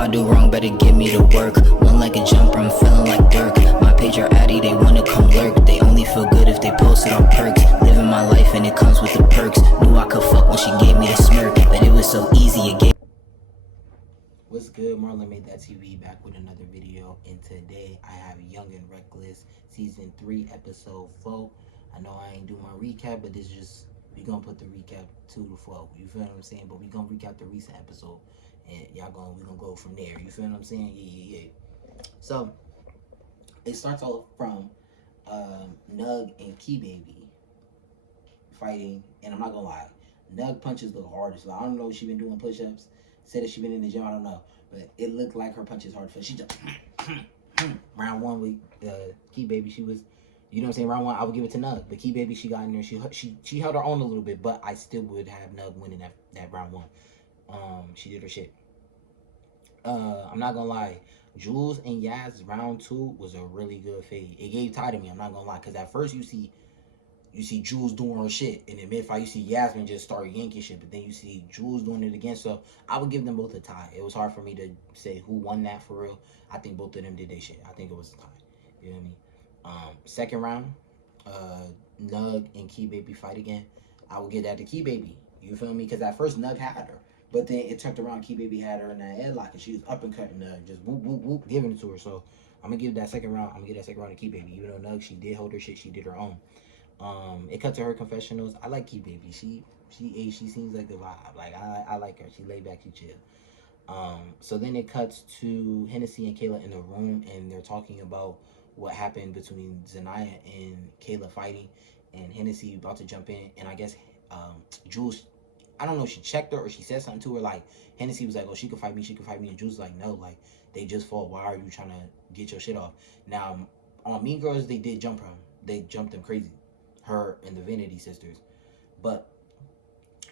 I do wrong, better get me to work. One like a jumper, I'm feeling like Dirk. My page are addy, they wanna come lurk. They only feel good if they post it on perks. Living my life and it comes with the perks. Knew I could fuck when she gave me the smirk, but it was so easy, it gave. What's good? MarlonmadethatTV back with another video, and today I have Young and Reckless season 3 episode 4. I know I ain't do my recap, but this just, we gonna put the recap 2 to 4. You feel what I'm saying? But we gonna recap the recent episode, and we gonna go from there. You feel what I'm saying? Yeah. So it starts off from Nug and Key Baby fighting, and I'm not gonna lie, Nug punches the hardest. Like, I don't know if she been doing push-ups. Said that she been in the gym, I don't know, but it looked like her punches hard. She just round one with Key Baby, she was, you know what I'm saying. Round one, I would give it to Nug, but Key Baby, she got in there. She held her own a little bit, but I still would have Nug winning that round one. She did her shit. I'm not gonna lie, Jules and Yaz round 2 was a really good fade. It gave tie to me. I'm not gonna lie, because at first you see Jules doing her shit. In the mid-fight, you see Yasmin just start yanking shit. But then you see Jules doing it again. So I would give them both a tie. It was hard for me to say who won that for real. I think both of them did their shit. I think it was a tie. You know what I mean? Second round, Nug and Key Baby fight again. I would give that to Key Baby. You feel me? Because at first Nug had her. But then it turned around, Key Baby had her in that headlock, and she was up and cutting Nug, just whoop, whoop, whoop, giving it to her. So I'm going to give that second round. I'm going to give that second round to Key Baby. Even though Nug, she did hold her shit. She did her own. It cut to her confessionals. I like Key Baby. She seems like the vibe. Like, I like her. She laid back, she chill. So then it cuts to Hennessy and Kayla in the room, and they're talking about what happened between Zanaya and Kayla fighting, and Hennessy about to jump in, and I guess Jules, I don't know if she checked her or she said something to her, like Hennessy was like, oh, she could fight me, and Jules was like, no, like, they just fought. Why are you trying to get your shit off? Now, on Mean Girls, they did jump her. They jumped them crazy. Her and the Vanity sisters, but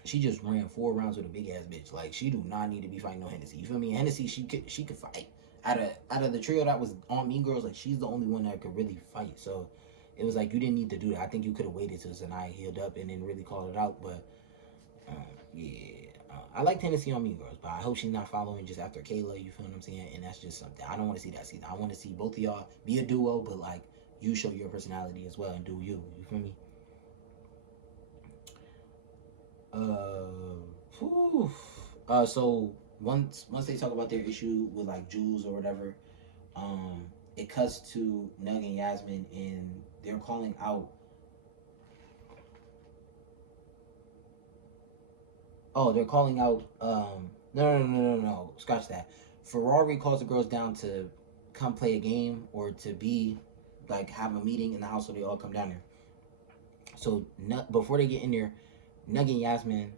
she just ran 4 rounds with a big ass bitch. Like, she do not need to be fighting no Hennessy. You feel me? Hennessy, she could fight. Out of the trio that was on Mean Girls, like, she's the only one that could really fight. So it was like, you didn't need to do that. I think you could have waited till Zanaya healed up and then really called it out. But I like Hennessy on Mean Girls, but I hope she's not following just after Kayla. You feel what I'm saying? And that's just something I don't want to see that season. I want to see both of y'all be a duo, but like, you show your personality as well and do you. You feel me? So once they talk about their issue with like Jules or whatever, it cuts to Nug and Yasmin, and they're calling out. Oh, they're calling out. No. Scratch that. Ferrari calls the girls down to come play a game or to be like have a meeting in the house, so they all come down there. So before they get in there, Nug and Yasmin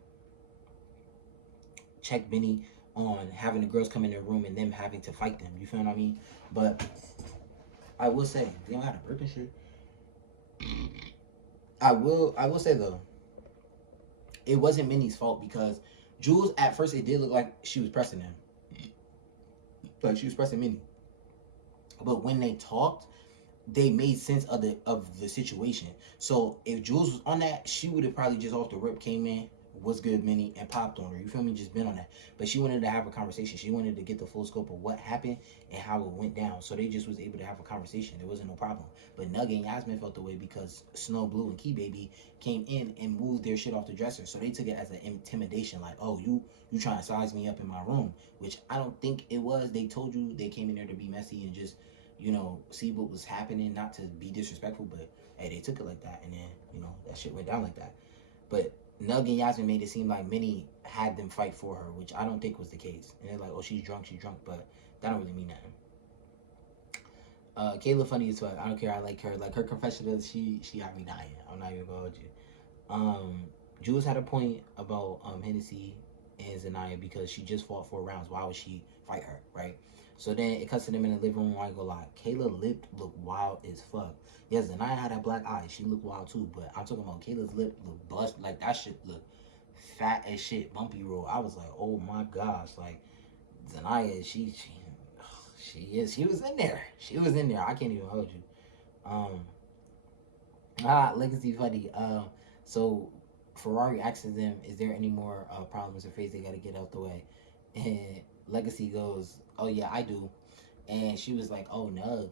check Benny on having the girls come in their room and them having to fight them. You feel what I mean? But I will say, they don't have to burp and shit. I will say though, it wasn't Minnie's fault, because Jules, at first, it did look like she was pressing him. Like, she was pressing Minnie. But when they talked, they made sense of the situation. So if Jules was on that, she would have probably just off the rip came in, what's good, Minnie, and popped on her. You feel me? Just been on that. But she wanted to have a conversation. She wanted to get the full scope of what happened and how it went down. So they just was able to have a conversation. There wasn't no problem. But Nug and Yasmin felt the way because Snow Blue and Key Baby came in and moved their shit off the dresser. So they took it as an intimidation. Like, oh, you trying to size me up in my room. Which I don't think it was. They told you they came in there to be messy and just, you know, see what was happening, not to be disrespectful, but hey, they took it like that, and then, you know, that shit went down like that. But Nug and Yasmin made it seem like Minnie had them fight for her, which I don't think was the case. And they're like, oh, she's drunk, but that don't really mean nothing. Kayla funny as fuck. I don't care, I like her. Like, her confession, she got me dying. I'm not even gonna hold you. Jules had a point about Hennessy and Zanaya, because she just fought 4 rounds. Why would she fight her, right? So then it cuts to them in the living room. I ain't gonna lie, Kayla lip looked wild as fuck. Yes, Zanaya had that black eye. She looked wild too. But I'm talking about Kayla's lip looked bust. Like, that shit looked fat as shit, bumpy roll. I was like, oh my gosh. Like, Zanaya, she was in there. She was in there. I can't even hold you. Legacy funny. So Ferrari asks them, is there any more problems or phase they gotta get out the way? And Legacy goes, "Oh yeah, I do," and she was like, "Oh, Nug."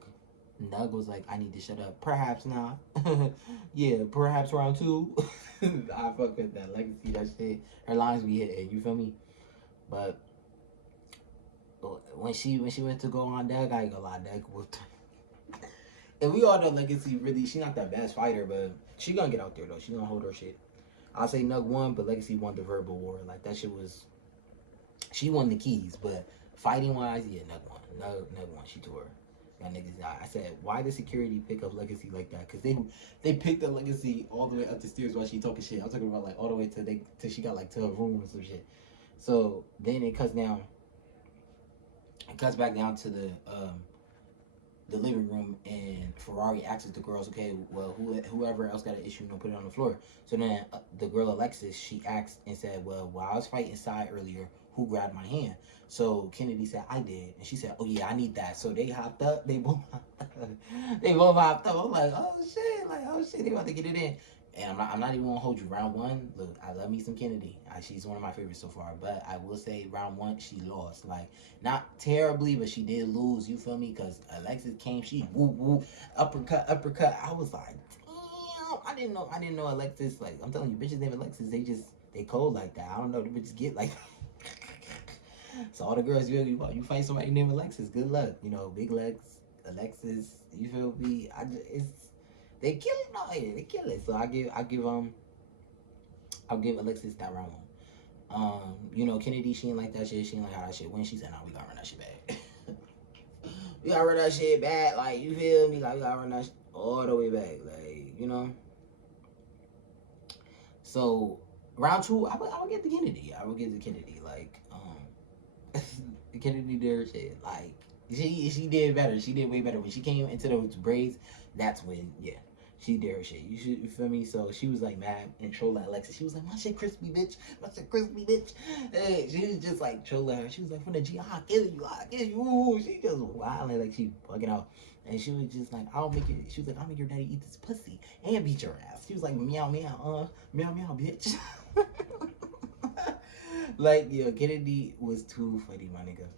Nug was like, "I need to shut up. Perhaps not. Yeah, perhaps round two." I fuck with that Legacy. That shit. Her lines be hitting. You feel me? But when she went to go on Doug, I ain't gonna lie, Doug whooped her. And we all know Legacy really, she not that best fighter, but she gonna get out there though. She gonna hold her shit. I'll say Nug won, but Legacy won the verbal war. Like that shit was, she won the keys, but fighting wise, yeah, Nug won. Nug won. She tore her. That niggas died. I said, why did security pick up Legacy like that? Cause they picked up Legacy all the way up the stairs while she talking shit. I'm talking about like all the way till she got like to her room or some shit. So then it cuts down. It cuts back down to the living room, and Ferrari asks the girls, okay, well, whoever else got an issue, put it on the floor. So then the girl Alexis, she asked and said, well, while I was fighting inside earlier, who grabbed my hand? So Kennedy said, I did. And she said, oh yeah, I need that. So they hopped up. They both hopped up. I'm like, oh shit, they about to get it in. And I'm not even gonna hold you. Round one, look, I love me some Kennedy. She's one of my favorites so far. But I will say, round one, she lost. Like, not terribly, but she did lose. You feel me? Because Alexis came, she woo uppercut. I was like, damn. I didn't know Alexis. Like, I'm telling you, bitches named Alexis, they cold like that. I don't know, the bitches get like that. So all the girls, you fight somebody named Alexis, good luck. Big legs, Alexis. You feel me? They kill it. No, yeah, they kill it. So I'll give Alexis that round one. Kennedy, she ain't like that shit. She ain't like how that shit went. She said, "Nah, we gotta run that shit back. We gotta run that shit back. Like, you feel me? Like, we gotta run that shit all the way back. Like, So round two, I would get the Kennedy. Like, Kennedy did her shit. Like, she did better. She did way better when she came into those braids. That's when, yeah. She did her shit. You feel me? So she was like mad and trolling Alexis. She was like, my shit crispy, bitch. My shit crispy, bitch. Hey, she was just like trolling her. She was like, from the G, I'll kill you. Ooh, she just wilding like she bugging out. And she was just like, she was like, I'll make your daddy eat this pussy and beat your ass. She was like, meow, meow, meow, meow, bitch. Like, yo, Kennedy was too funny, my nigga.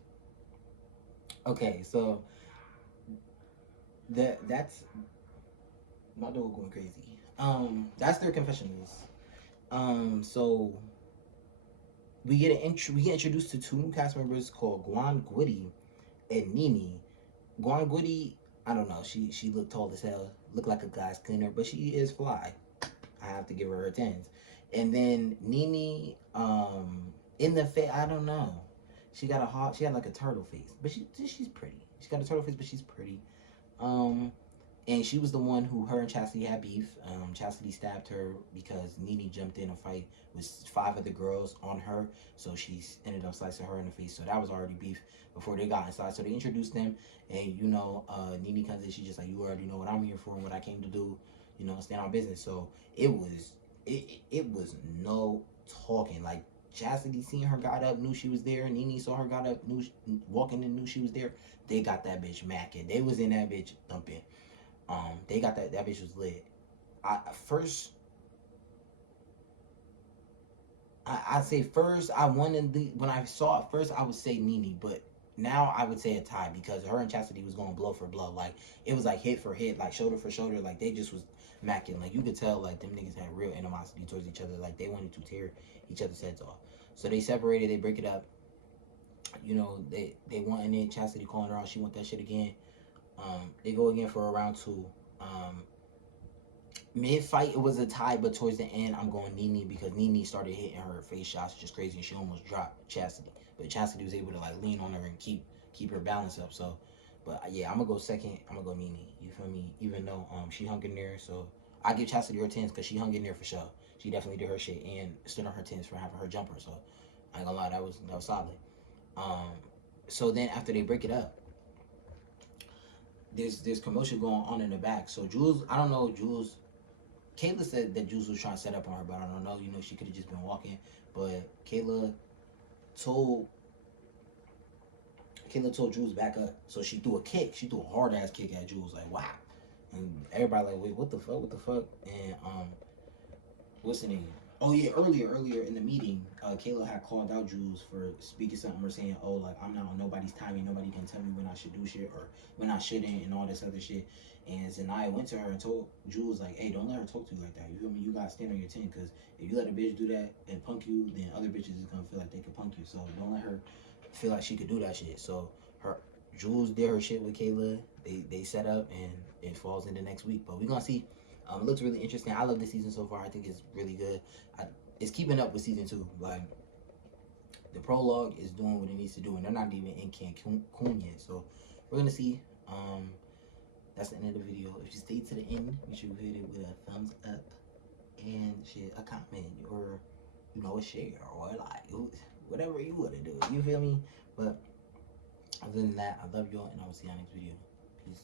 Okay, so that's my dog going crazy. That's their confessionals. So we get introduced to two new cast members called Guan Gwitty and Nini. Guan Gwitty, I don't know. She looked tall as hell, looked like a guy's cleaner, but she is fly. I have to give her tens. And then Nini, in the face, I don't know. She got like a turtle face, but she's pretty. She got a turtle face, but she's pretty. And she was the one who her and Chastity had beef. Chastity stabbed her because Nini jumped in a fight with 5 other girls on her. So she ended up slicing her in the face. So that was already beef before they got inside. So they introduced them. And, Nini comes in. She's just like, you already know what I'm here for and what I came to do. Stand on business. So it was no talking. Like, Chastity seeing her got up, knew she was there. Nini saw her got up, walking in, knew she was there. They got that bitch macking. They was in that bitch thumping. They got that bitch was lit. I'd say first, when I saw it first, I would say Nini, but now I would say a tie because her and Chastity was going blow for blow. Like, it was like hit for hit, like shoulder for shoulder. Like, they just was macking. Like, you could tell, like, them niggas had real animosity towards each other. Like, they wanted to tear each other's heads off. So they separated, they break it up. They want, and then Chastity calling her out. She want that shit again. They go again for a round 2. Mid-fight, it was a tie, but towards the end, I'm going Nini because Nini started hitting her face shots just crazy, and she almost dropped Chastity. But Chastity was able to, like, lean on her and keep her balance up. So, but yeah, I'm going to go second. I'm going to go Nini. You feel me? Even though she hung in there. So, I give Chastity her 10s because she hung in there for sure. She definitely did her shit and stood on her 10s for having her jumper. So, I ain't going to lie, that was solid. So then after they break it up, there's commotion going on in the back. So Jules, I don't know, Kayla said that Jules was trying to set up on her, but I don't know. She could have just been walking. But Kayla told Jules back up. So she threw a kick. She threw a hard ass kick at Jules, like, wow. And everybody like, wait, what the fuck? And what's the name? Oh yeah, earlier in the meeting, Kayla had called out Jules for speaking something or saying, "Oh, like I'm not on nobody's timing. Nobody can tell me when I should do shit or when I shouldn't, and all this other shit." And Zanaya went to her and told Jules like, "Hey, don't let her talk to you like that. You feel me? You gotta stand on your 10, because if you let a bitch do that and punk you, then other bitches is gonna feel like they can punk you. So don't let her feel like she could do that shit." So her Jules did her shit with Kayla. They set up and it falls into next week, but we gonna see. It looks really interesting. I love this season so far. I think it's really good. It's keeping up with season 2. Like, the prologue is doing what it needs to do, and they're not even in Cancun yet. So we're gonna see. That's the end of the video. If you stay to the end, make sure you hit it with a thumbs up and shit, a comment, or a share, or like whatever you wanna do. You feel me? But other than that, I love y'all, and I will see y'all next video. Peace.